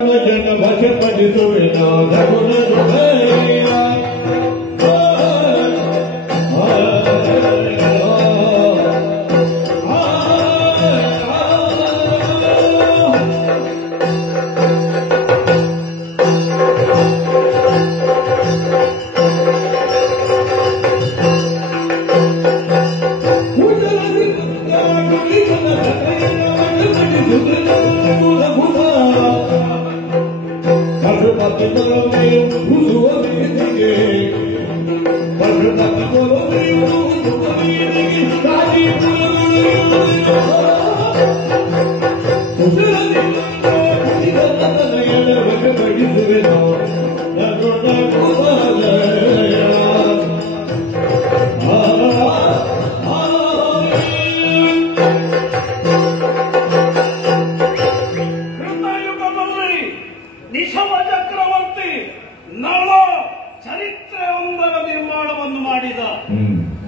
ಜನ ಭಜಪಡಿಸುವೆನ ರಘುನರಯ್ಯ ಚಕ್ರವರ್ತಿ ನಳ ಚರಿತ್ರೆಯೊಂದರ ನಿರ್ಮಾಣವನ್ನು ಮಾಡಿದ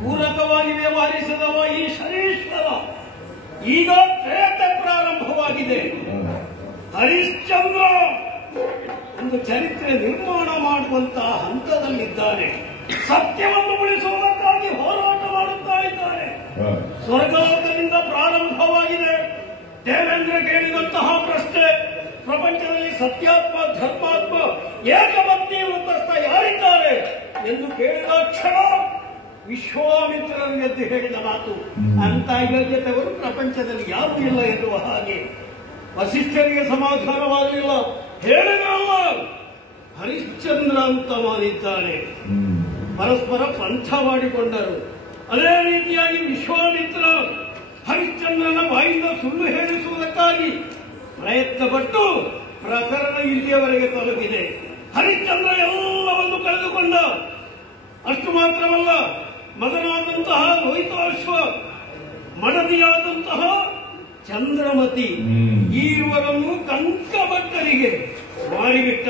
ಪೂರಕವಾಗಿ ವ್ಯವಹರಿಸಿದವ ಈ ಶನೀಶ್ವರ. ಈಗ ತ್ರೇತ ಪ್ರಾರಂಭವಾಗಿದೆ. ಹರಿಶ್ಚಂದ್ರ ಒಂದು ಚರಿತ್ರೆ ನಿರ್ಮಾಣ ಮಾಡುವಂತಹ ಹಂತದಲ್ಲಿದ್ದಾನೆ. ಸತ್ಯವನ್ನು ಉಳಿಸುವುದಕ್ಕಾಗಿ ಹೋರಾಟ ಮಾಡುತ್ತಾ ಇದ್ದಾನೆ. ಸ್ವರ್ಗಲೋಕದಿಂದ ಪ್ರಾರಂಭವಾಗಿದೆ. ದೇವೇಂದ್ರ ಕೇಳಿದಂತಹ ಪ್ರಶ್ನೆ, ಪ್ರಪಂಚದಲ್ಲಿ ಸತ್ಯಾತ್ಮ ಧರ್ಮಾತ್ಮ ಏಕಪತ್ನಿ ವೃತ್ತಸ್ಥ ಯಾರಿದ್ದಾರೆ ಎಂದು ಕೇಳಿದ ಕ್ಷಣ ವಿಶ್ವಾಮಿತ್ರರು ಎದ್ದು ಹೇಳಿದ ಮಾತು, ಅಂತ ಯೋಗ್ಯತೆಗಳು ಪ್ರಪಂಚದಲ್ಲಿ ಯಾರೂ ಇಲ್ಲ ಎನ್ನುವ ಹಾಗೆ. ವಸಿಷ್ಠರಿಗೆ ಸಮಾಧಾನವಾಗಲಿಲ್ಲ. ಹೇಳಿದಲ್ಲ, ಹರಿಶ್ಚಂದ್ರ ಅಂತ ಮಾಡಿದ್ದಾನೆ. ಪರಸ್ಪರ ಪಂಥ ಮಾಡಿಕೊಂಡರು. ಅದೇ ರೀತಿಯಾಗಿ ವಿಶ್ವಾಮಿತ್ರ ಹರಿಶ್ಚಂದ್ರನ ಬಾಯಿಂದ ಸುಳ್ಳು ಹೇಳಿಸುವುದಕ್ಕಾಗಿ ಪ್ರಯತ್ನಪಟ್ಟು ಪ್ರಕರಣ ಇಲ್ಲಿಯವರೆಗೆ ತಲುಪಿದೆ. ಹರಿಶ್ಚಂದ್ರ ಎಲ್ಲವನ್ನು ಕಳೆದುಕೊಂಡ. ಅಷ್ಟು ಮಾತ್ರವಲ್ಲ, ಮಗನಾದಂತಹ ಲೋಹಿತಾಶ್ವ, ಮಡದಿಯಾದಂತಹ ಚಂದ್ರಮತಿ, ಈ ಇರುವರನ್ನು ಕಂಕಭಟ್ಟರಿಗೆ ಮಾರಿಬಿಟ್ಟ.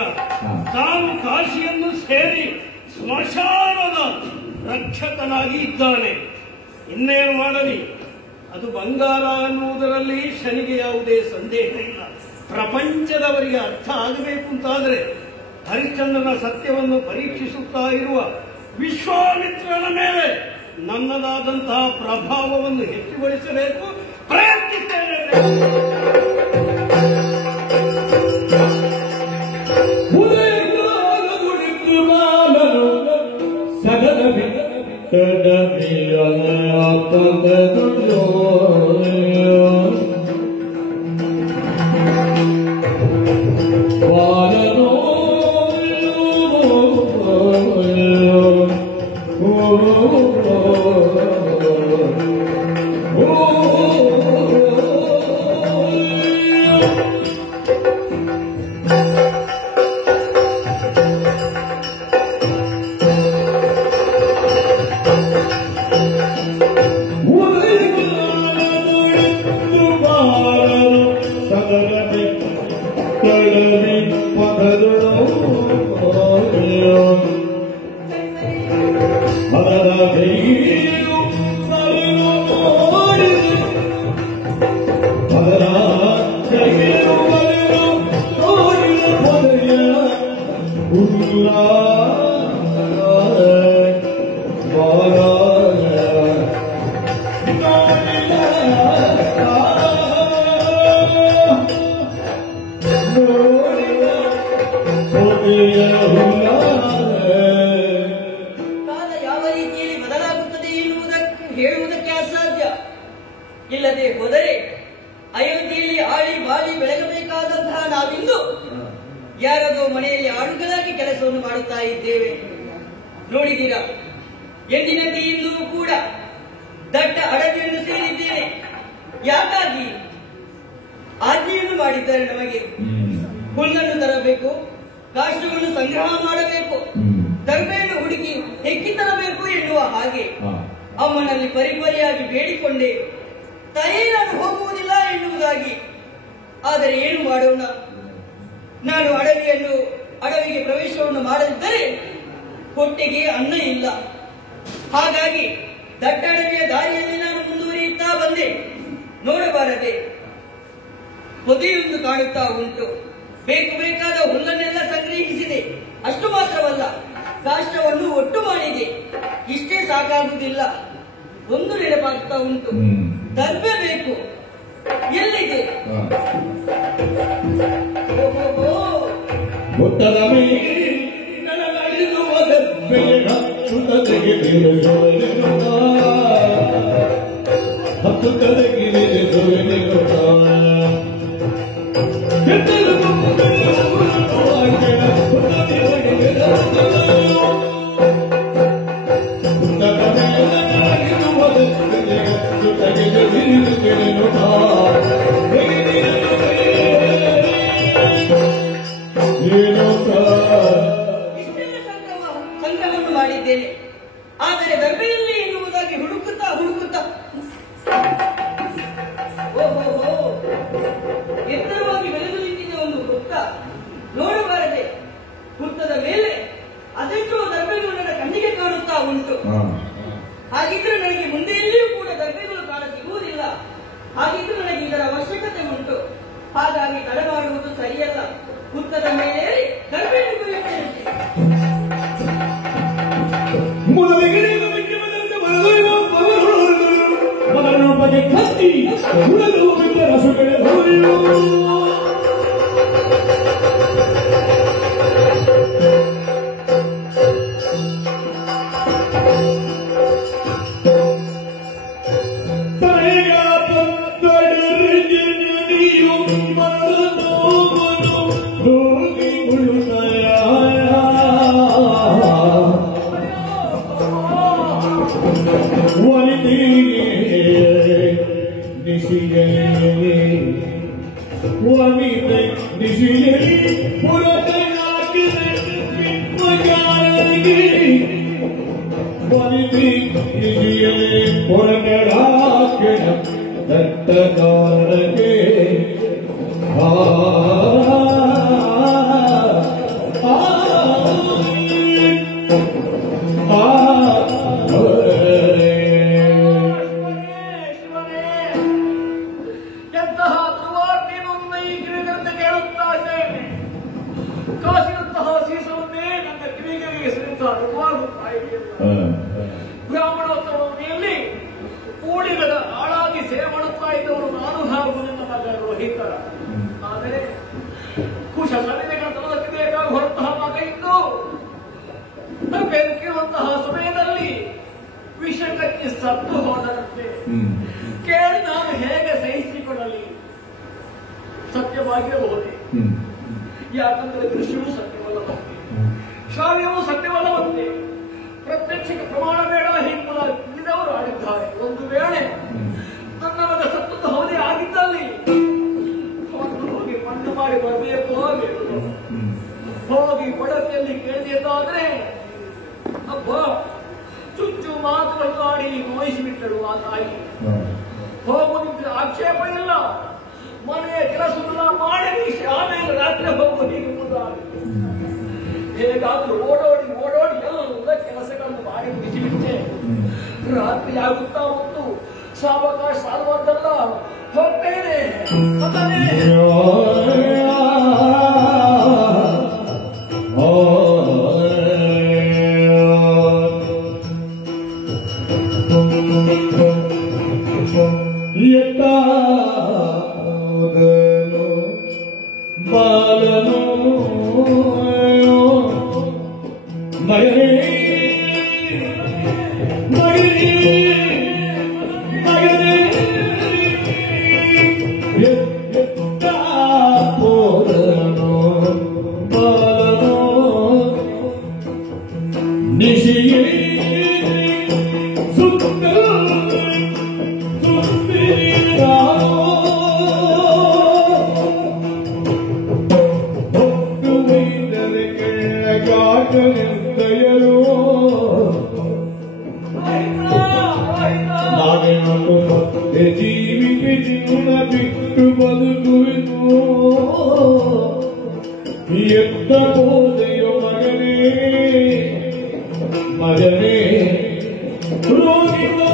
ತಾನು ಕಾಶಿಯನ್ನು ಸೇರಿ ಸ್ಮಶಾನದ ರಕ್ಷಕನಾಗಿ ಇದ್ದಾನೆ. ಇನ್ನೇನು ಮಾಡಲಿ, ಅದು ಬಂಗಾರ ಅನ್ನುವುದರಲ್ಲಿ ಶನಿಗೆ ಯಾವುದೇ ಸಂದೇಹ ಇಲ್ಲ. ಪ್ರಪಂಚದವರಿಗೆ ಅರ್ಥ ಆಗಬೇಕು ಅಂತಾದರೆ ಹರಿಶ್ಚಂದ್ರನ ಸತ್ಯವನ್ನು ಪರೀಕ್ಷಿಸುತ್ತಾ ಇರುವ ವಿಶ್ವಾಮಿತ್ರನ ಮೇಲೆ ನನ್ನದಾದಂತಹ ಪ್ರಭಾವವನ್ನು ಹೆಚ್ಚುಗೊಳಿಸಬೇಕು, ಪ್ರಯತ್ನಿಸ್ತೇನೆ. ಕಾಲ ಯಾವ ರೀತಿಯಲ್ಲಿ ಬದಲಾಗುತ್ತದೆ ಎನ್ನುವುದಕ್ಕೆ ಹೇಳುವುದಕ್ಕೆ ಅಸಾಧ್ಯ. ಇಲ್ಲದೆ ಹೋದರೆ ಅಯೋಧ್ಯೆಯಲ್ಲಿ ಆಳಿ ಬಾಳಿ ಬೆಳಗಬೇಕಾದಂತಹ ನಾವಿಂದು ಯಾರದೋ ಮನೆಯಲ್ಲಿ ಆಳುಗಳಾಗಿ ಕೆಲಸವನ್ನು ಮಾಡುತ್ತಾ ಇದ್ದೇವೆ. ನೋಡಿದ್ದೀರಾ, ಎಂದಿನಂತೆಯೂ ಕೂಡ ದಟ್ಟ ಅಡವಿಯನ್ನು ಸೇರಿದ್ದೇನೆ. ಯಾಕಾಗಿ ಆಜ್ಞೆಯನ್ನು ಮಾಡಿದ್ದಾರೆ ನಮಗೆ. ಹುಲ್ಲನ್ನು ತರಬೇಕು, ಕಾಷ್ಟವನ್ನು ಸಂಗ್ರಹ ಮಾಡಬೇಕು, ದರ್ಬೆಯನ್ನು ಹುಡುಕಿ ಹೆಕ್ಕಿ ತರಬೇಕು ಎನ್ನುವ ಹಾಗೆ ಅಮ್ಮನಲ್ಲಿ ಪರಿಪರಿಯಾಗಿ ಬೇಡಿಕೊಂಡೆ. ತಾಯಿ, ನಾನು ಹೋಗುವುದಿಲ್ಲ ಎನ್ನುವುದಾಗಿ. ಆದರೆ ಏನು ಮಾಡೋಣ, ನಾನು ಅಡವಿಗೆ ಪ್ರವೇಶವನ್ನು ಮಾಡದಿದ್ದರೆ ಹೊಟ್ಟೆಗೆ ಅನ್ನ ಇಲ್ಲ. ಹಾಗಾಗಿ ದಟ್ಟಡವಿಯ ದಾರಿಯಲ್ಲಿ ನಾನು ಮುಂದುವರಿಯುತ್ತಾ ಬಂದೆ. ನೋಡಬಾರದೆ, ಪೊದೆಯೊಂದು ಕಾಣುತ್ತಾ ಉಂಟು. ಬೇಕು ಬೇಕಾದ ಹುಲ್ಲನ್ನೆಲ್ಲ ಸಂಗ್ರಹಿಸಿದೆ. ಅಷ್ಟು ಮಾತ್ರವಲ್ಲ, ಕಾಷ್ಟವನ್ನು ಒಟ್ಟು ಮಾಡಿದೆ. ಇಷ್ಟೇ ಸಾಕಾಗುವುದಿಲ್ಲ, ಒಂದು ನೆನಪಾಗ್ತಾ ಉಂಟು. ದರ್ಬೆ ಬೇಕು. ಎಲ್ಲಿದೆ? ಮುತ್ತದ ನನಗರಿದುವ ದರ್ಬೆಯ ಹತ್ತುತ್ತದೆಗೆ ಸಂಗ್ರಹವನ್ನು ಮಾಡಿದ್ದೇನೆ. ಆದರೆ ದರ್ಬೆಯಲ್ಲಿ ಎನ್ನುವುದಾಗಿ ಹುಡುಕುತ್ತಾ ಓಹೋ, ಎತ್ತರವಾಗಿ ಬೆಳೆದು ನಿಂತಿದ್ದ ಒಂದು ವೃತ್ತ ನೋಡಬಾರದೆ. ವೃತ್ತದ ಮೇಲೆ ಅದೆಷ್ಟೋ ದರ್ಬೆಗಳು ನನ್ನ ಕಣ್ಣಿಗೆ ಕಾಣುತ್ತಾ ಉಂಟು. ಹಾಗಿದ್ರೆ ನನಗೆ ಮುಂದೆಯಲ್ಲಿಯೂ ಕೂಡ ದರ್ಬೆಗಳು ಕಾಣ ಸಿಗುವುದಿಲ್ಲ. ಹಾಗಿದ್ರೆ ನನಗೆ ಇದರ ಅವಶ್ಯಕತೆ ಉಂಟು. ಹಾಗಾಗಿ ತಡ ಮಾಡುವುದು ಸರಿಯಲ್ಲ. ವೃತ್ತದ ಮೇಲೆ ದರ್ಬೆಯನ್ನು ಬ್ರಾಹ್ಮಣೋತ್ತರವನೆಯಲ್ಲಿ ಕೂಡಿಗಳ ಆಳಾಗಿ ಸೇವೆ ಮಾಡುತ್ತಾ ಇದ್ದವರು ನಾನು ಹಾಗೂ ನನ್ನ ಮಗ ರೋಹಿತರ. ಆದರೆ ಕುಶ ಸನ್ನಿಧಿಗಳ ತಲಕ್ಕೆ ಬೇಕಾಗಿ ಹೊರತಃ ಮಗ ಇದ್ದು ಬೆಂಕಿರುವಂತಹ ಸಮಯದಲ್ಲಿ ವಿಷ ಕಚ್ಚಿ ಸತ್ತು ಹೋದರಂತೆ. ಕೇಳಿ ನಾನು ಹೇಗೆ ಸಹಿಸಿಕೊಳ್ಳಲಿ? ಸತ್ಯವಾಗಿರಬಹುದೇ? ಯಾಕಂದ್ರೆ ದೃಶ್ಯವೂ ಸತ್ಯವಲ್ಲವಂತೆ, ಶ್ರಾವ್ಯವೂ ಸತ್ಯವಲ್ಲವಂತೆ. ಪ್ರತ್ಯಕ್ಷಕ್ಕೆ ಪ್ರಮಾಣ ಬೇಡ ಹಿಂದಿನವರು ಆಡಿದ್ದಾರೆ. ಒಂದು ವೇಳೆ ನನ್ನ ಮಗ ಸತ್ತದ್ದು ಹೌದೇ ಆಗಿದ್ದಲ್ಲಿ ಹೋಗಿ ಮಣ್ಣು ಮಾಡಿ ಬರಬೇಕು. ಹೋಗಿ ಕೊಡತಿಯಲ್ಲಿ ಕೇಳಿದಾದ್ರೆ ಅಬ್ಬ ಚುಚ್ಚು ಮಾತುಗಳಾಡಿ ನೋಯಿಸಿಬಿಟ್ಟರು ಆ ತಾಯಿ. ಹೋಗುತ್ತಿದ್ರೆ ಆಕ್ಷೇಪ ಇಲ್ಲ, ಮನೆಯ ಕೆಲಸವನ್ನ ಮಾಡಿ ಆಮೇಲೆ ರಾತ್ರಿ ಹೋಗು ಹೀಗುವುದಾಗಿ. ಹೇಗಾದ್ರೂ ಓಡೋಡಿ ಎಲ್ಲ ಕೆಲಸಗಳನ್ನು ಮಾಡಿ ಮುಗಿಸಿಬಿಟ್ಟೆ. ರಾತ್ರಿ ಆಗುತ್ತಾ ಉಂಟು, ಸಾವಕಾಶ ಸಾಲುವಂತಲ್ಲ. ಹೋಗ್ತೇನೆ ಬಾಲನು ಜೀವಿಗೆ ಜೀವನ ಬಿಟ್ಟು ಬದುಕುವೆನು. ಎತ್ತ ಬೋಧೆಯೋ ಮಗನೇ ರೋಗಿನೋ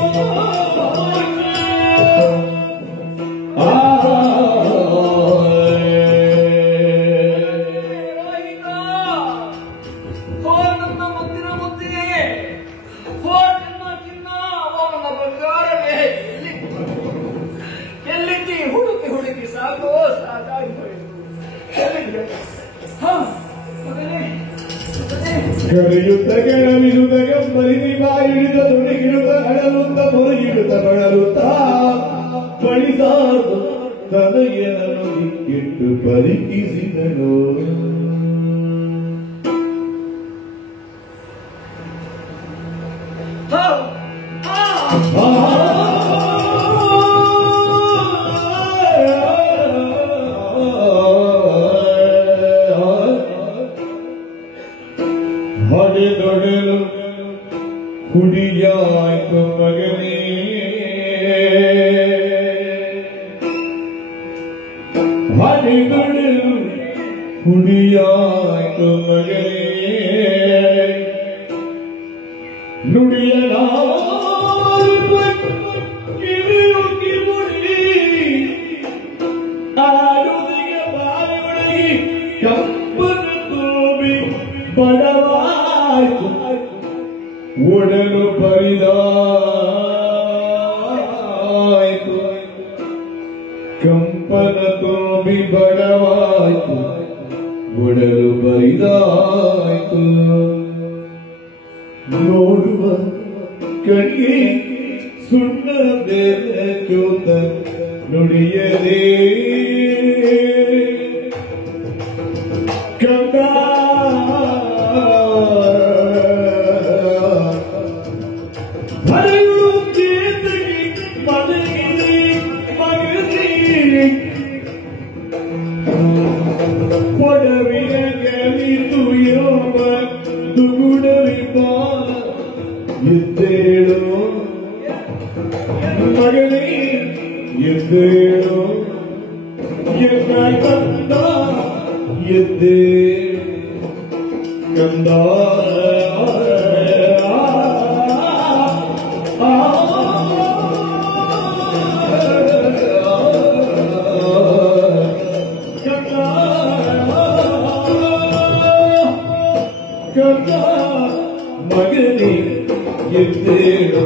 ಕರೆಯುತ್ತ ಕೆಳವಿರುತ್ತ ಗಂಬರಿಸಿ ಬಾಯಿಡಿದ ತೊಡಗಿಡುತ್ತ ಅಳಲುತ್ತ ಮೊರಗಿಡುತ್ತ ಬಳಲುತ್ತ ಬಳಿಸಾದ ತನಯನನ್ನು ದಿಕ್ಕಿಟ್ಟು ಪರಿಕಿಸಿದನು. ಹೊಡೆದೊಡಲು ಕುಡಿಯಾಯ್ತು ಮಗನೇ, ಹೊಡೆದೊಡಲು ಕುಡಿಯಾಯ್ತು ಮಗನೇ, ನುಡಿಯಲಾರು ಕಿವಿಯು ಕಿವುಡಿ ಆರುದಿಗೆ ಬಾಯೊಳಗಿ ಕಪ್ಪನ ತೋಬಿ ಬಡವಾಯ್ತು ಒಡಲು ಬರಿದಾಯ್ತು, ಕಂಪನ ತೋಬಿ ಬಡವಾಯ್ತು ಒಡಲು ಬರಿದಾಯ್ತು. ನೋಡುವ ಕಣ್ಣಿಗೆ ಸುಣ್ಣ ಬೆರಚೋತ ನುಡಿಯಲೇ ಕಂದ ಹರಿವು ಚೇತಗಿ ಮನೆಯಲ್ಲಿ ಮಗದಿ ಕೊಡವಿನ ಗಲಿತು ಯೋಗ ದುಗುಡವಿಪ ಎದ್ದೇಳು ಮಗನೇ ಎದ್ದೇಳು ಎದ್ದಾಯ್ ಕಂದ ಎದ್ದೇ ಕಂದ ಕಂದ ಮಗನೇ ಎದ್ದೇಳು.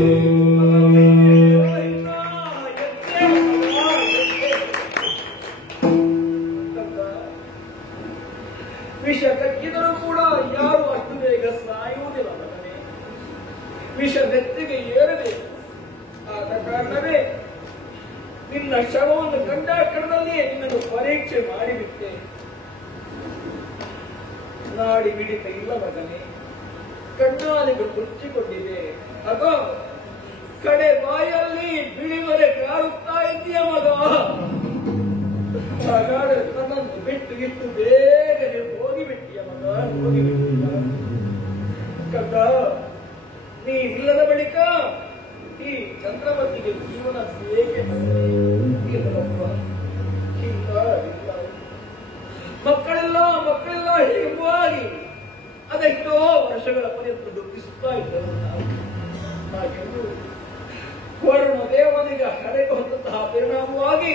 ವಿಷ ಕಕ್ಕಿದರೂ ಕೂಡ ಯಾರು ಅಷ್ಟು ಬೇಗ ಸಾಯುವುದಿಲ್ಲ ಮಗನೇ. ವಿಷ ನೆತ್ತಿಗೆ ಏರಬೇಕು. ಆದ ಕಾರಣವೇ ನಿನ್ನ ಶವವನ್ನು ಕಂಡ ಕಣದಲ್ಲಿಯೇ ನಿನ್ನನ್ನು ಪರೀಕ್ಷೆ ಮಾಡಿಬಿಟ್ಟೆ. ನಾಡಿ ಬಿಡಿತ ಇಲ್ಲ ಮಗನೇ, ಕಣ್ಣಾಲಿಗಳು ಮುಚ್ಚಿಕೊಂಡಿದೆ. ಅದೋ ಕಡೆ ಬಾಯಲ್ಲಿ ಬಿಳಿವರೆ ಕಾರುತ್ತಾ ಇದೆಯ ಮಗ. ಹಾಗಾದ್ರೆ ನನ್ನನ್ನು ಬಿಟ್ಟು ಇಟ್ಟು ಬೇಗನೆ ಹೋಗಿಬಿಟ್ಟಿಯ ಮಗ, ಹೋಗಿಬಿಟ್ಟಿಯ ಕಂದ. ನೀ ಇಲ್ಲದ ಬಳಿಕ ಈ ಚಂದ್ರವತಿಗೆ ಜೀವನ ಹೇಗೆ ಇಲ್ಲವಪ್ಪ? ಇಲ್ಲ ಇಲ್ಲ, ಮಕ್ಕಳೆಲ್ಲ ಹೀಗಾಗಿ ಅದೆಷ್ಟೋ ವರ್ಷಗಳ ಪರ್ಯಂತ ದುಃಖಿಸುತ್ತಾ ಇದ್ದರು. ಹಾಗೆಂದು ವರುಣ ದೇವನಿಗೆ ಹಡೆಗೆ ಹೊಂದಂತಹ ಪರಿಣಾಮವಾಗಿ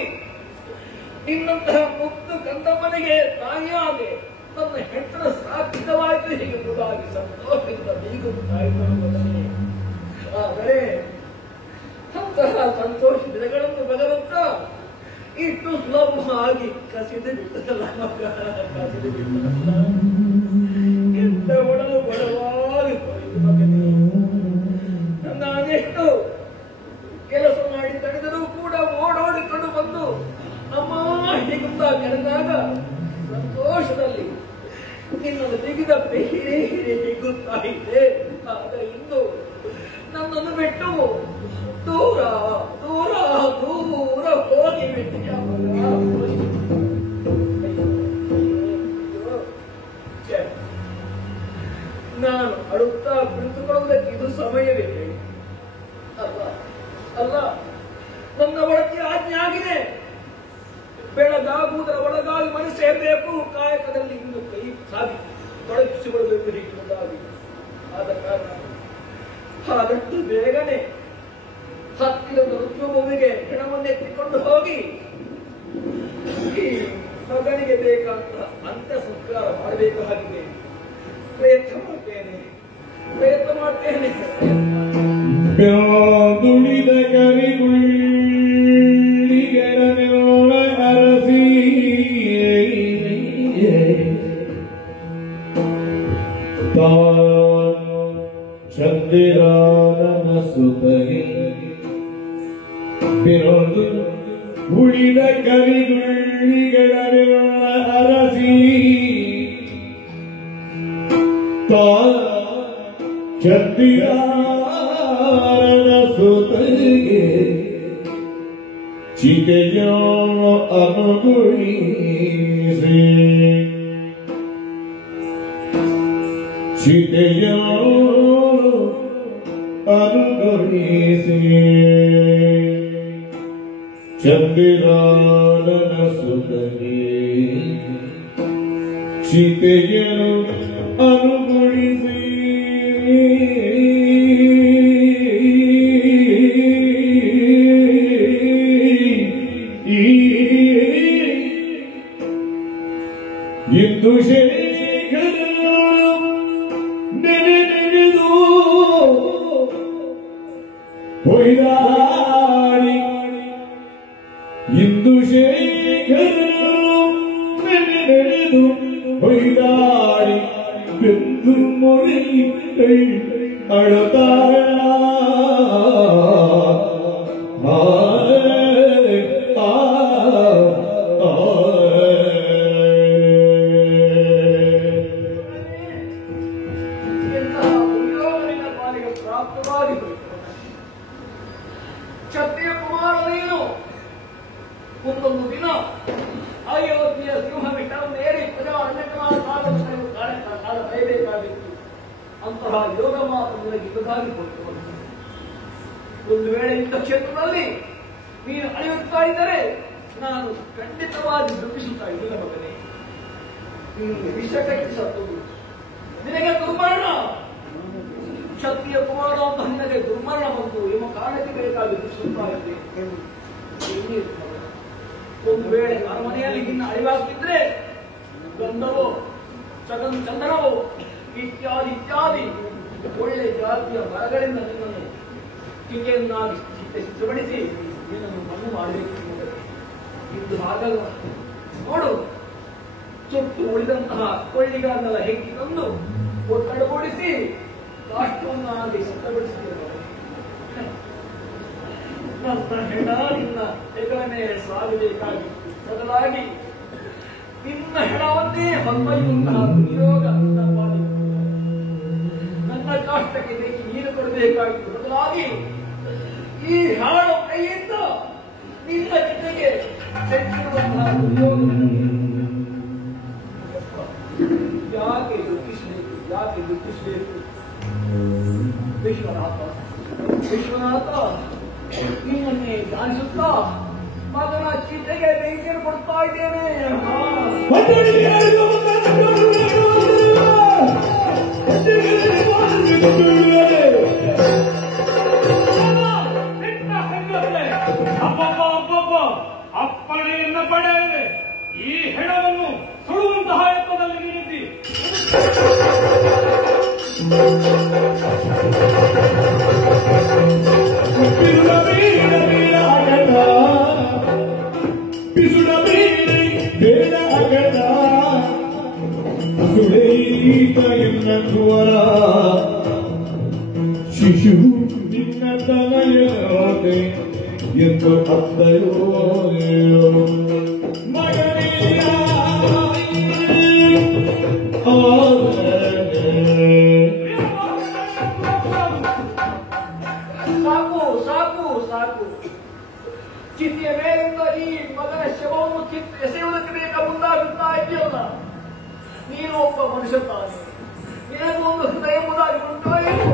ನಿನ್ನಂತಹ ಮುತ್ತು ಕಂದಮ್ಮನಿಗೆ ತಾಯಿಯಾದೆ ನನ್ನ ಹೆಂಡರ ಸಾರ್ಥಕವಾಯಿತು ಹೀಗೆಂಬುದಾಗಿ ಸಂತೋಷದಿಂದ ಬೀಗುತ್ತಾ ಇದ್ದರು. ಆದರೆ ಅಂತಹ ಸಂತೋಷ ದಿನಗಳನ್ನು ಭಗವಂತ ಇಷ್ಟು ಸುಲಭವಾಗಿ ಕಸಿದು ಬಿಟ್ಟದಲ್ಲ ಮಗ, ಕಸಿದು ಬಿಟ್ಟದಲ್ಲ. ಎಂತ ಒಡಲು ಬಡವಾಗಿ ಹೋಯಿತು ಮಗನೇ. ನಾನೆಷ್ಟು ಕೆಲಸ ಮಾಡಿ ತಡೆದರೂ ಕೂಡ ಓಡೋಡಿಕೊಂಡು ಬಂದು ಅಮ್ಮ ಹೀಗುತ್ತ ಕರೆದಾಗ ಸಂತೋಷದಲ್ಲಿ ನಿನ್ನನ್ನು ಬಿಗಿದಪ್ಪೆ ಹಿರೇ ಹಿಗುತ್ತಾ ಇದ್ದೆ. ಆದರೆ ಇಂದು ನನ್ನನ್ನು ಬಿಟ್ಟು ದೂರ ದೂರ ದೂರ ಹೋಗಿಬಿಟ್ಟಿಯ ನಾನು ಅಳುತ್ತಾ ಕುಳಿತುಕೊಳ್ಳುವುದಕ್ಕೆ ಇದು ಸಮಯವೇ ಅಲ್ಲ ಅಲ್ಲ. ನನ್ನ ಒಳಗೆ ಆಜ್ಞೆ ಆಗಿದೆ. ಬೆಳಗಾಗುವುದರ ಒಳಗಾಗಿ ಮನೆ ಸೇರಬೇಕು, ಕಾಯಕದಲ್ಲಿ ಇನ್ನು ಕೈ ಸಾಗಿ ತೊಡಗಿಸಿಕೊಳ್ಳಬೇಕು ಹೀಗುವುದಾಗಿ. ಆದ ಕಾರಣ ಆದಷ್ಟು ಬೇಗನೆ ಹತ್ತಿರದ ಋತುವಿಗೆ ಹೆಣವನ್ನೆತ್ತಿಕೊಂಡು ಹೋಗಿ ಈ ಮಗನಿಗೆ ಬೇಕಾದ ಅಂತ್ಯ ಸಂಸ್ಕಾರ ಮಾಡಬೇಕಾಗಿದೆ. ಪ್ರಯತ್ನ ಮಾಡ್ತೇನೆ. ದುಡಿದ ಕರಿಗುಳ್ಳಿಗೆರನೆಲ್ಲ ಅರಸಿ ಚಂದಿರಾನನ ಸುತಗೆ ಬಿರೊಂದು ಉಳಿದ ಕವಿಗುಳ್ಳಿಗಳ ಅರಸಿ ಚಂದಿರಾನನ ಸುತಗೆ ಚಿತೆಯೋ ಅನುಗುಣಿಸಿ ಚಿತೆಯೋ ಅನುಗುಣಿಸಿ ಚಂದಿರಾನನ ಸುತಗೆ ಚಿತೆಯನು ಅನುಗುಣಿಸಿ ಇಂದು ಶೇಖರನು ನೆನೆದು ಹೊಯ್ದಾಡಿ ಇಂದು ಶೇಖರನು ನೆನೆದು ಹೊಯ್ದಾಡಿ ಬೆಂದು ಮೊರೆ ಅಳತಾರ ಕ್ಷತ್ರಿಯ ಕುಮಾರನೇನು ಒಂದೊಂದು ದಿನ ಅಯೋಧ್ಯೆಯ ಸಿಂಹವಿಟ್ಟವನ್ನೇರಿ ಪ್ರಜಾ ಅನ್ಯಕನಾದ ಕಾಲ ಬಯಬೇಕಾಗಿತ್ತು. ಅಂತಹ ಯೋಗ ಮಾತು ನಿನಗೆ ಇಲ್ಲದಾಗಿ ಕೊಟ್ಟು ಒಂದು ವೇಳೆ ಇಂಥ ಕ್ಷೇತ್ರದಲ್ಲಿ ನೀನು ಅಳೆಯುತ್ತಾ ಇದ್ದರೆ ನಾನು ಖಂಡಿತವಾಗಿ ದುಃಖಿಸುತ್ತಾ ಇದ್ದಿಲ್ಲ ಮಗನೇ. ನೀನು ವಿಷಕಕ್ಕೆ ಸತ್ತುದು ನಿನಗೆ ದುರ್ಮರಣ. ಕ್ಷತ್ರಿಯ ಕುಮಾರ ಅಂತ ನಿನಗೆ ದುರ್ಮರಣ ಬಂತು ಎಂಬ ಕಾರಣಕ್ಕೆ ಬೇಕಾಗಿ ದುಃಖಿಸುತ್ತಾ ಇದ್ದೆ. ಒಂದು ವೇಳೆ ಅರಮನೆಯಲ್ಲಿ ನಿನ್ನ ಅಳಿವಾಗ್ತಿದ್ರೆ ಗಂಧವೋ ಚಂದನವೋ ಇತ್ಯಾದಿ ಇತ್ಯಾದಿ ಒಳ್ಳೆ ಜಾತಿಯ ಮರಗಳಿಂದ ನಿನ್ನನ್ನು ಟಿಕೆಯನ್ನಾಗಿ ಸಿದ್ಧಪಡಿಸಿ ನಿನ್ನನ್ನು ಮಣ್ಣು ಮಾಡಬೇಕು. ಇದು ಹಾಗಲ್ಲ. ನೋಡು, ಸುಟ್ಟು ಉಳಿದಂತಹ ಕೊಳ್ಳಿಗಳನ್ನೆಲ್ಲ ಹೆಕ್ಕಿ ತಂದು ಒತ್ತಡಗೊಳಿಸಿ ಕಾಷ್ಟವನ್ನಾಗಿ ಸಿದ್ಧಪಡಿಸಿದ್ದೇವೆ. ನನ್ನ ಹೆಣ ನಿನ್ನ ಹೆಗಲ ಮೇಲೆ ಸಾಗಬೇಕಾಗಿತ್ತು. ಬದಲಾಗಿ ನಿನ್ನ ಹೆಣವನ್ನೇ ಹೊತ್ತೊಯ್ಯುವಂತಹ ದುರ್ಯೋಗ ನನ್ನ ಕಾಷ್ಟಕ್ಕೆ ನೀರು ಕೊಡಬೇಕಾಗಿತ್ತು. ಬದಲಾಗಿ ಈ ಹಾಳು ಕೈಯಿಂದ ನಿನ್ನ ಜೊತೆಗೆ ಹೆಚ್ಚಿರುವಂತಹ ದುರ್ಯೋಗ ಯಾಕೆ ದುಃಖಿಸಬೇಕು? ಯಾಕೆ ದುಃಖಿಸಬೇಕು? ವಿಶ್ವನಾಥ ನಿನ್ನನ್ನೇ ಧ್ಯಾನಿಸುತ್ತಾ ಮಗನ ಚಿತೆಗೆ ಬೆಂಕಿಯನ್ನು ಕೊಡ್ತಾ ಇದ್ದೇನೆ. ಅಪ್ಪಣೆಯನ್ನು ಪಡೆಯದೆ ಈ ಹೆಣವನ್ನು ಸುಡುವಂತಹ ಯತ್ನದಲ್ಲಿ ನಿಲ್ಲಿಸಿ ಶಿಶು ನಿನ್ನ ತನಯೋದೆ ಎಂದು ಅತ್ತಯೋ ಸಾಕು ಸಾಕು ಸಾಕು. ಚಿತೆಯ ಮೇಲಿಂದ ಈ ಮಗನ ಶವವನ್ನು ಎಸೆಯುವುದಕ್ಕೆ ಬೇಗ ಮುಂದಾಗುತ್ತಾ ಇದೆಯಲ್ಲ. ನೀನು ಒಬ್ಬ ಮನುಷ್ಯ ತಾನೆ. ನಿನಗೂ ಒಂದು ಹೃದಯ ಎಂಬುದಾಗಿ ಉಂಟೋ ಏನು?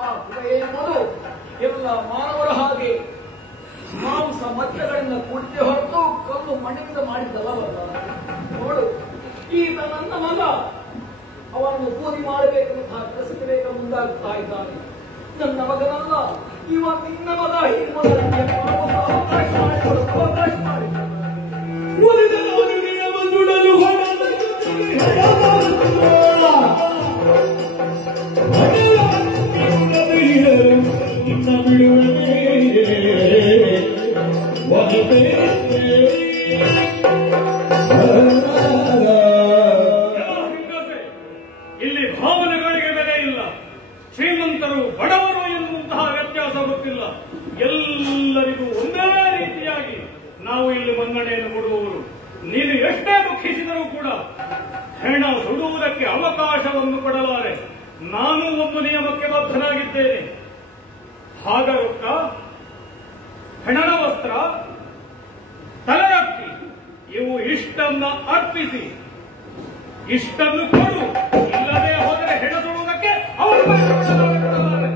ಆ ಹೃದಯ ಎಂಬುದು ಎಲ್ಲ ಮಾನವರ ಹಾಗೆ ಮಾಂಸ ಮಧ್ಯಗಳಿಂದ ಕೂಡಿದೆ ಹೊರತು ಕಲ್ಲು ಮಣ್ಣಿನಿಂದ ಮಾಡಿದ್ದಲ್ಲವಲ್ಲ. ನೋಡು, ಈತ ನನ್ನ ಮಗ. ಅವನನ್ನು ಕೂಲಿ ಮಾಡಬೇಕಂತಹ ಕೆಲಸಕ್ಕೆ ಬೇಗ ಮುಂದಾಗುತ್ತಾ ಇದ್ದಾನೆ. ನನ್ನ ಮಗನಲ್ಲ, ಇವ ನಿನ್ನ ಮಗ. ಅವಕಾಶ ಮಾಡಿ ಇಲ್ಲಿ ಭಾವನೆಗಳಿಗೆ ಬೆಲೆ ಇಲ್ಲ. ಶ್ರೀಮಂತ ಹೆಣ ಸುಡುವುದಕ್ಕೆ ಅವಕಾಶವನ್ನು ಕೊಡಲಾರೆ. ನಾನು ಒಂದು ನಿಯಮಕ್ಕೆ ಬದ್ಧನಾಗಿದ್ದೇನೆ. ಹಾಗರೊಕ್ಕ, ಹೆಣನ ವಸ್ತ್ರ, ತಲೆಯಕ್ಕಿ ಇವು ಇಷ್ಟನ್ನ ಅರ್ಪಿಸಿ ಇಷ್ಟನ್ನು ಕೊಡು, ಇಲ್ಲದೆ ಹೋದರೆ ಹೆಣ ಸುಡುವುದಕ್ಕೆ ಅವಕಾಶ ಕೊಡಲಾರೆ.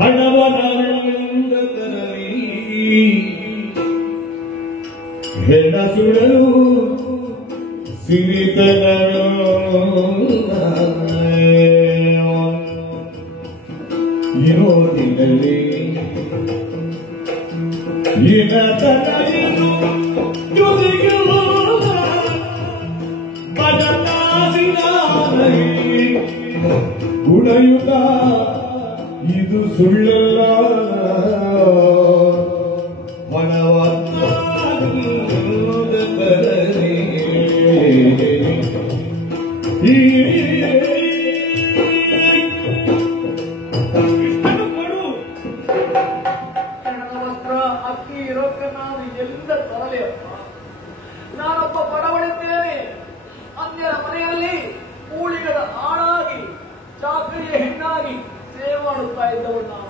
ಹಣವನಿಂದ ತರಲಿ ಹೆಣ ಸುಡಲು ಸಿರಿತನೋ ಇರೋದಿನಲ್ಲಿ ಇನತನನು ಜೊತೆಗಿರುವ ಬದಲಾದಿನಾನೈ ಗುಣಯುತ ಇದು ಸುಳ್ಳಲ್ಲ ಇಷ್ಟನ್ನು ಕೊಡು. ಹೆಣದ ವಸ್ತ್ರ, ಅಕ್ಕಿ, ರೊಕ್ಕ ನಾನು ಎಲ್ಲ ತರಲೆಯಪ್ಪ. ನಾನೊಬ್ಬ ಬಡವಳಿದ್ದೇನೆ. ಅನ್ಯರ ಮನೆಯಲ್ಲಿ ಕೂಳಿಗದ ಆಳಾಗಿ ಚಾಕರಿಯ ಹೆಣ್ಣಾಗಿ ಸೇವೆ ಮಾಡುತ್ತಾ ಇದ್ದವಳು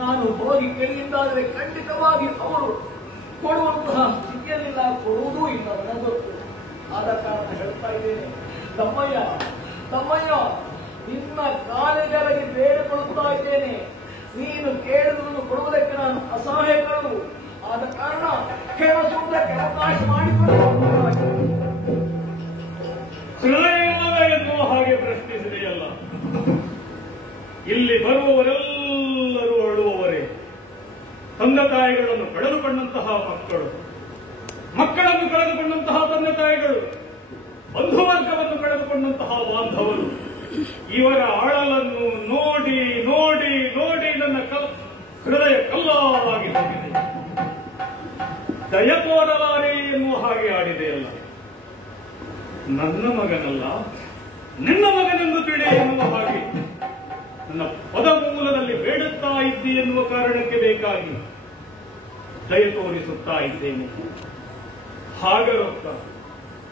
ನಾನು ಹೋಗಿ ಕೇಳಿದ್ದಾದರೆ ಖಂಡಿತವಾಗಿ ಅವರು ಕೊಡುವಂತಹ ಸ್ಥಿತಿಯಲ್ಲಿಲ್ಲ, ಕೊಡುವುದೂ ಇಲ್ಲ, ನನಗೆ ಗೊತ್ತು. ಆದ ಕಾರಣ ಹೇಳ್ತಾ ಇದ್ದೇನೆ, ತಮ್ಮಯ್ಯ ತಮ್ಮಯ್ಯ, ನಿನ್ನ ಕಾಲಿಗಾಗಿ ಬೇಡಿಕೊಳ್ಳುತ್ತಾ ಇದ್ದೇನೆ. ನೀನು ಕೇಳಿದುದನ್ನು ಕೊಡುವುದಕ್ಕೆ ನಾನು ಅಸಹಾಯಕರು. ಆದ ಕಾರಣ ಕೇಳಿಸುವುದಕ್ಕೆ ಅವಕಾಶ ಮಾಡಿಕೊಂಡು ಹೃದಯ ಎನ್ನುವ ಹಾಗೆ ಪ್ರಶ್ನಿಸಿದೆಯಲ್ಲ. ಇಲ್ಲಿ ಬರುವವರೆಲ್ಲರೂ ಅಳುವವರೇ. ತಂದೆ ತಾಯಿಗಳನ್ನು ಕಳೆದುಕೊಂಡಂತಹ ಮಕ್ಕಳು, ಮಕ್ಕಳನ್ನು ಕಳೆದುಕೊಂಡಂತಹ ತಂದೆ ತಾಯಿಗಳು, ಬಂಧುವರ್ಗವನ್ನು ಕಳೆದುಕೊಂಡಂತಹ ಬಾಂಧವರು, ಇವರ ಅಳಲನ್ನು ನೋಡಿ ನೋಡಿ ನೋಡಿ ನನ್ನ ಹೃದಯ ಕಲ್ಲಾಗಿ ಹೋಗಿದೆ. ದಯ ತೋರಲಾರೆ ಎನ್ನುವ ಹಾಗೆ ಆಡಿದೆಯಲ್ಲ. ನನ್ನ ಮಗನಲ್ಲ, ನಿನ್ನ ಮಗನೆಂದು ತಿಳಿ ಎನ್ನುವ ಹಾಗೆ ನನ್ನ ಪದಮೂಲದಲ್ಲಿ ಬೇಡುತ್ತಾ ಇದ್ದಿ ಎನ್ನುವ ಕಾರಣಕ್ಕೆ ಬೇಕಾಗಿ ದಯ ತೋರಿಸುತ್ತಾ ಇದ್ದೇನೆ. ಹಾಗರೊಕ್ಕ,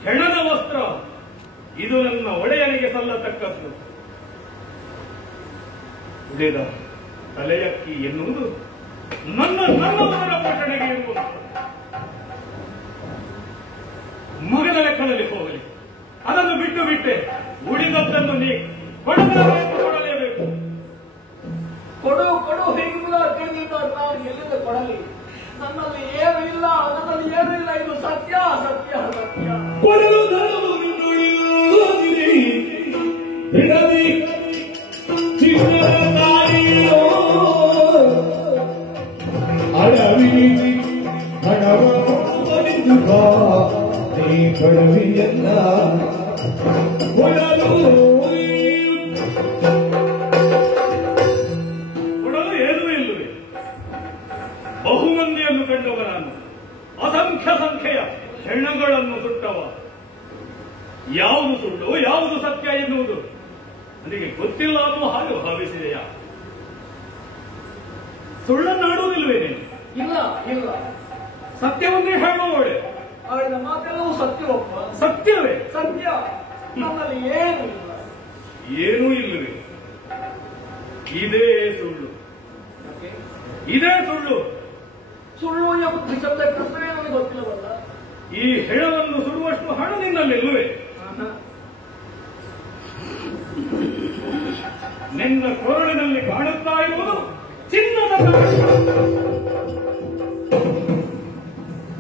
ಹೆಣದ ವಸ್ತ್ರ ಇದು ನನ್ನ ಒಡೆಯನಿಗೆ ಸಲ್ಲತಕ್ಕದ್ದು. ಉಳಿದ ತಲೆಯಕ್ಕಿ ಎನ್ನುವುದು ನನ್ನವರ ಪೋಷಣೆಗೆ ಇರುವುದು. ಮಗನ ಲೆಕ್ಕದಲ್ಲಿ ಹೋಗಲಿ, ಅದನ್ನು ಬಿಟ್ಟು ಬಿಟ್ಟೆ ಉಳಿದದ್ದನ್ನು ನೀ ಕೊಡಲೇಬೇಕು. ಕೊಡು ಕೊಡು ಹಿಂಗುಲ ತಿಳಿದಿದ್ದ ನಾನು ಎಲ್ಲಿಂದ ಕೊಡಲಿ? ನನ್ನಲ್ಲಿ ಏನು ಇಲ್ಲ, ನನ್ನಲ್ಲಿ ಏನೂ ಇಲ್ಲ. ಇದು ಸತ್ಯ ಸತ್ಯ ಸತ್ಯ. ಕೊಡಲು ಧನವನ್ನುಳಿಲ್ಲದಿರಿ ಬಿಡದಿ ಚಿನ್ನದ ತಾಯಿಯೋ ಅಡವಿ ಹಣವನ್ನು ಬಾ ನೀ ಕಡವಿಯಲ್ಲ ಕೊಡಲು ಏನೂ ಇಲ್ಲವೇ? ಬಹುಮಂದಿಯನ್ನು ಕಂಡವ ನಾನು, ಅಸಂಖ್ಯ ಸಂಖ್ಯೆಯ ಹೆಣ್ಣುಗಳನ್ನು ಸುಟ್ಟವ. ಯಾವುದು ಸುಳ್ಳು, ಯಾವುದು ಸತ್ಯ ಎನ್ನುವುದು ನನಗೆ ಗೊತ್ತಿಲ್ಲ ಅನ್ನುವ ಹಾಗೆ ಭಾವಿಸಿದೆಯಾ? ಸುಳ್ಳನ್ನಾಡುವುದಿಲ್ವೇ ನೀನು? ಇಲ್ಲ ಇಲ್ಲ, ಸತ್ಯವನ್ನೇ ಹೇಳುವವಳೆ. ಆಡಿದ ಮಾತೆಲ್ಲವೂ ಸತ್ಯವಪ್ಪ. ಸತ್ಯವೇ? ಸತ್ಯ. ನನ್ನಲ್ಲಿ ಏನು ಇಲ್ಲ. ಏನೂ ಇಲ್ಲವೇ? ಇದೇ ಸುಳ್ಳು, ಇದೇ ಸುಳ್ಳು. ಸುಳ್ಳು ಎಂಬ ಶಬ್ದಕ್ಕಂತಲೇ ನನಗೆ ಗೊತ್ತಿಲ್ಲವಲ್ಲ. ಈ ಹೆಣವನ್ನು ಸುಡುವಷ್ಟು ಹಣ ನಿನ್ನಲ್ಲಿಲ್ಲವೇ? ನಿನ್ನ ಕೊರಳಿನಲ್ಲಿ ಕಾಣುತ್ತಾ ಇರುವುದು ಚಿನ್ನದ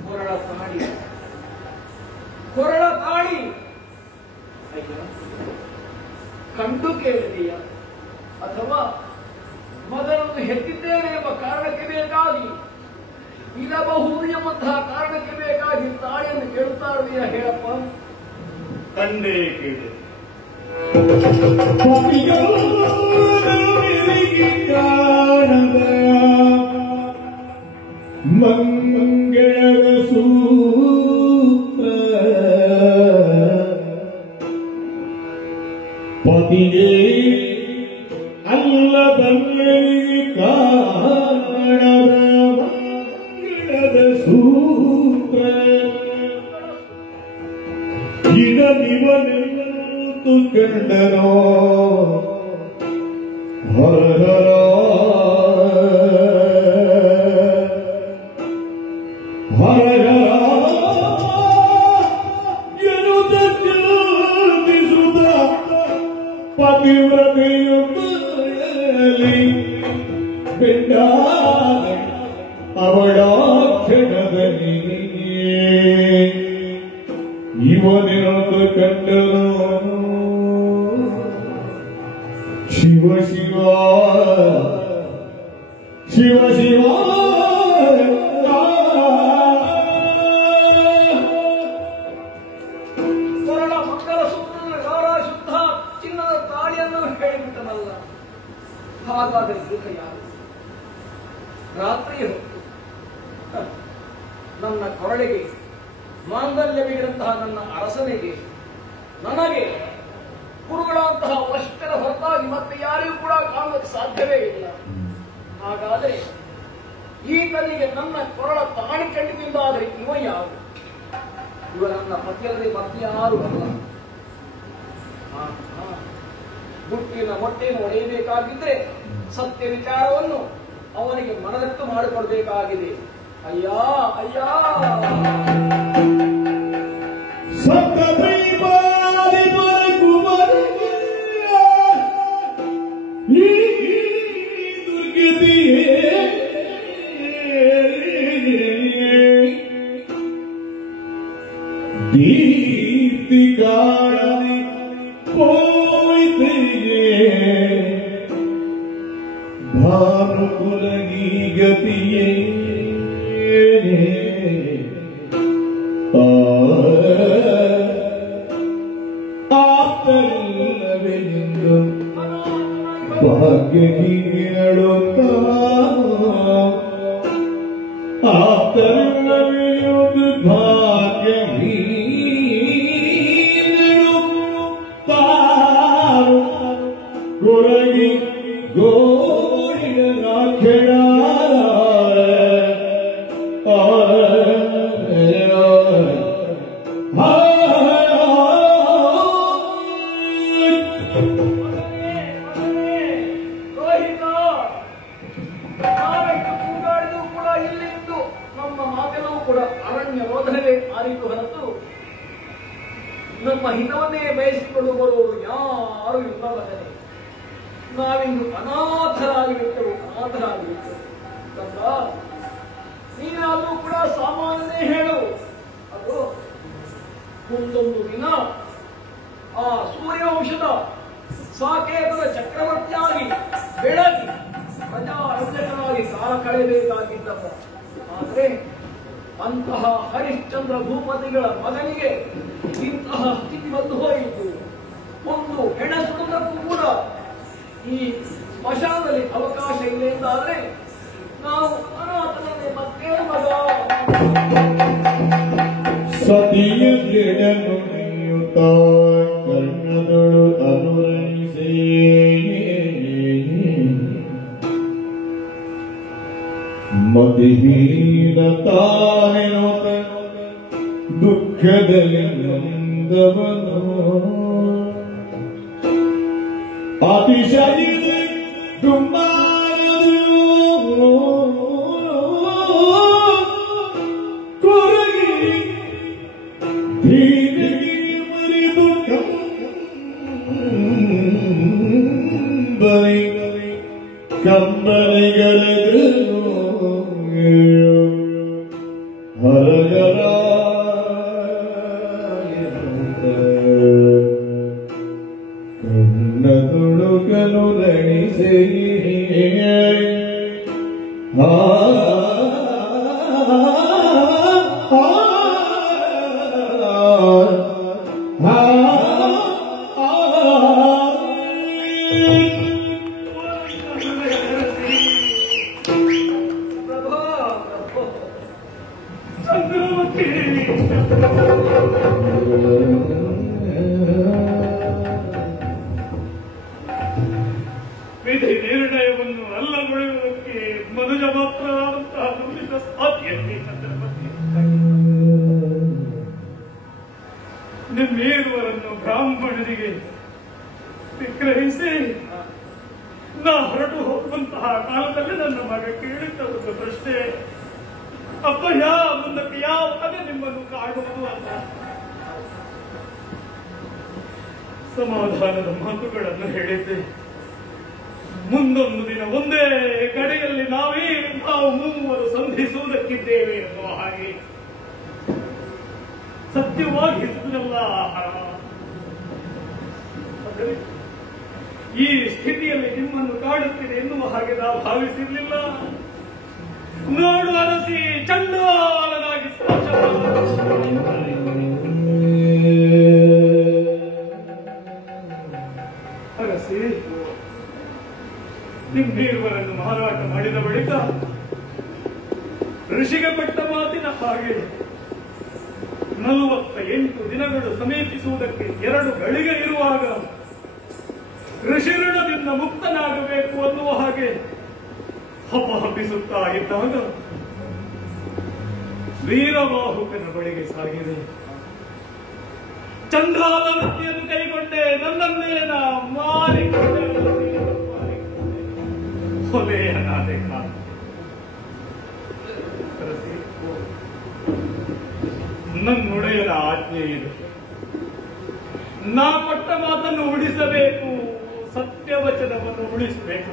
ಕೊರಳ ತಾಳಿ, ಕೊರಳ ತಾಳಿ ಕಂಡು ಕೇಳಿದೆಯಾ? ಅಥವಾ ಮಗನನ್ನು ಹೆತ್ತಿದ್ದೇನೆ ಎಂಬ ಕಾರಣಕ್ಕೆ ಬೇಕಾಗಿ, ಇರಬಹುದು ಎಂಬಂತಹ ಕಾರಣಕ್ಕೆ ಬೇಕಾಗಿ ತಾಳಿಯನ್ನು ಕೇಳುತ್ತಾ ಇದ್ದೀಯಾ? ಹೇಳಪ್ಪ. ಕಂಡೇ ಕೇಳಿ. ಮಂಗಳ ಸೂತ್ರ ಪತಿಗೆ ಅಲ್ಲ ಬಂಗಳಿಗೆ ಕಾಣದ ಮಂಗಳದ ಸೂತ್ರ ಇಡ ನಿವ ಇವನೆಂತು ಕಂಡನೋ ಹರ ಹರ ಎನ್ನುತ್ತ ಚಿಂತಿಸುತ್ತ ಪತಿವ್ರತೆಯೊಬ್ಬಲಿ ಬೆಂಡಾದ ಅವಳ ಕ್ಷಣದಲ್ಲಿ ಇವನೆಂದು ಕಂಡನು ಶಿವ ಶಿವ ಶಿವ ಶಿವ ಸ್ವರ್ಣ ಮಂಗಲ ಸೂತ್ರನ ಗೌರ ಶುದ್ಧ ಚಿನ್ನದ ತಾಳಿಯನ್ನು ಹೇಳಿಬಿಟ್ಟನಲ್ಲ. ಹಾಗಾದರೆ ಸುಖ ಯಾರು? ರಾತ್ರಿ ಹೊತ್ತು ನನ್ನ ಕೊರಳಿಗೆ ಮಾಂಗಲ್ಯವಿಗಿರಂತಹ ನನ್ನ ಅರಸನಿಗೆ ನನಗೆ ಕುರುಗಳಂತಹ ವಷ್ಟರ ಹೊರತಾಗಿ ಮತ್ತೆ ಯಾರಿಗೂ ಕೂಡ ಕಾಣುವುದಕ್ಕೆ ಸಾಧ್ಯವೇ ಇಲ್ಲ. ಹಾಗಾದರೆ ಈತನಿಗೆ ನನ್ನ ಕೊರಳ ತಾಳಿ ಕಂಡಿದ್ದಾದರೆ ಇವ ಯಾರು? ಇವ ನನ್ನ ಪತಿಯಲ್ಲದೆ ಮತ್ತೆ ಯಾರು ಅಲ್ಲ. ಗುಟ್ಟಿನ ಮೊಟ್ಟೆಯನ್ನು ಒಡೆಯಬೇಕಾಗಿದ್ರೆ ಸತ್ಯ ವಿಚಾರವನ್ನು ಅವನಿಗೆ ಮನದಟ್ಟು ಮಾಡಿಕೊಡ್ಬೇಕಾಗಿದೆ. ಅಯ್ಯ ಅಯ್ಯ ಸಪ್ತೈವಾದಿ ಕುಮಾರಿಗೆ ಈ ದುರ್ಗತಿಯೇ ದೀಪ್ತಿ ಕಾಣದೆ ಹೋಯ್ತೆಯೇ ಭಾನುಕುಲಗಿ ಗತಿಯೇ ಆಪ್ತರಿಲ್ಲವೆಂದು ಭಾಗ್ಯ ಹೇಳುತ್ತ ಆಪ್ತರಿಲ್ಲವೆಂದು ಭಾಗ್ಯ ಹೇಳುತ್ತಾರು ಕೊರಗಿ ಗೋಡಿನ ರಾಖೆಡ ರೋಹಿತ, ನಾವೆಷ್ಟು ಕೂಗಾಡಿದು ಕೂಡ ಇಲ್ಲಿಂದು ನಮ್ಮ ಮಾತೆಲ್ಲವೂ ಕೂಡ ಅರಣ್ಯ ರೋಧನವೇ ಆರಿತು ಹೊರತು ನಮ್ಮ ಹಿತವನ್ನೇ ಬಯಸಿಕೊಂಡು ಬರುವವರು ಯಾರು ಇಲ್ಲವಲ್ಲದೆ ನಾವಿಂದು ಅನಾಥರಾಗಿಬಿಟ್ಟೆವು. ಕಂದ, ನೀನಾದರೂ ಕೂಡ ಸಾಮಾನ್ಯನೇ ಹೇಳು. ಅದು ಮುಂದೊಂದು ದಿನ ಆ ಸೂರ್ಯವಂಶದ ಸಾಕೇತದ ಚಕ್ರವರ್ತಿಯಾಗಿ ಬೆಳಗಿ ಪ್ರಜಾರಕ್ಷಕನಾಗಿ ಕಾಲ ಕಳೆಯಬೇಕಾಗಿದ್ದಪ್ಪ. ಆದರೆ ಅಂತಹ ಹರಿಶ್ಚಂದ್ರ ಭೂಪತಿಗಳ ಮಗನಿಗೆ ಇಂತಹ ಸ್ಥಿತಿ ಬಂದು ಹೋಯಿತು. ಒಂದು ಹೆಣ ಸುಡುವುದಕ್ಕೂ ಕೂಡ ಈ ಸ್ಮಶಾನದಲ್ಲಿ ಅವಕಾಶ ಇಲ್ಲ ಎಂದಾದರೆ ನಾವು ಅನಾಥನೇ ಮತ್ತೇನು ಮಗ. ಸತಿಯ ಗಿಡನು ನೀಯುತ್ತ ಕರ್ಣದಳು ಅನುರಣಿಸೇ ಮತಿಹೀನ ತಾನೆನುತ ದುಃಖದಲ್ಲಿ ನೊಂದವನು ಅತಿಶಯ ದುಂಬಾರದು ಕೊರಗಿ ಧೀರಗಿ ಮರಿದು ಕಂಬಳಿಗರದು ಹರಗರ ಕಣ್ಣದುಳುಕಲು ರಣಿಸೆ ವಿಧಿ ನಿರ್ಣಯ ಬ್ರಾಹ್ಮಣನಿಗೆ ವಿಗ್ರಹಿಸಿ ನಾ ಹೊರಟು ಹೋಗುವಂತಹ ಕಾಲದಲ್ಲಿ ನನ್ನ ಮಗ ಕೇಳಿದ್ದ ಒಂದು ಪ್ರಶ್ನೆ, ಅಪ್ಪಯ್ಯ ಮುಂದಕ್ಕೆ ಯಾವಾಗ ನಿಮ್ಮನ್ನು ಕಾಡುವುದು ಅಂತ. ಸಮಾಧಾನದ ಮಾತುಗಳನ್ನು ಹೇಳಿದ್ದೆ. ಮುಂದೊಂದು ದಿನ ಒಂದೇ ಕಡೆಯಲ್ಲಿ ನಾವು ಮೂವರು ಸಂಧಿಸುವುದಕ್ಕಿದ್ದೇವೆ ಎನ್ನುವ ಹಾಗೆ ಸತ್ಯವಾಗಿದ್ದಲ್ಲ. ಈ ಸ್ಥಿತಿಯಲ್ಲಿ ನಿಮ್ಮನ್ನು ಕಾಡುತ್ತಿದೆ ಎನ್ನುವ ಹಾಗೆ ನಾವು ಭಾವಿಸಿರ್ಲಿಲ್ಲ. ನೋಡು ಅರಸಿ ಚಂಡಾಲನಾಗಿ ಅರಸಿ ನಿಮ್ಮಿರುವರನ್ನು ಮಾರಾಟ ಮಾಡಿದ ಬಳಿಕ ಋಷಿಗೆ ಪಟ್ಟ ಮಾತಿನ ಹಾಗೆ 48 ದಿನಗಳು ಸಮೀಪಿಸುವುದಕ್ಕೆ 2 ಗಳಿಗೆ ಇರುವಾಗ ಋಷಿ ಋಣದಿಂದ ಮುಕ್ತನಾಗಬೇಕು ಅನ್ನುವ ಹಾಗೆ ಹಬ್ಬಹಬ್ಬಿಸುತ್ತಾ ಇದ್ದಾಗ ವೀರವಾಹುಕನ ಬಳಿಗೆ ಸಾಗಿದೆ. ಚಂದ್ರಾಲ ವೃತ್ತಿಯನ್ನು ಕೈಗೊಂಡೆ, ನನ್ನನ್ನೇ ಮಾರಿಕೊಂಡೆ, ಹೊಲೆಯನಾದೆ. ನನ್ನೊಡೆಯನ ಆಜ್ಞೆ ಇದು. ನಾ ಕೊಟ್ಟ ಮಾತನ್ನು ಉಳಿಸಬೇಕು, ಸತ್ಯವಚನವನ್ನು ಉಳಿಸಬೇಕು.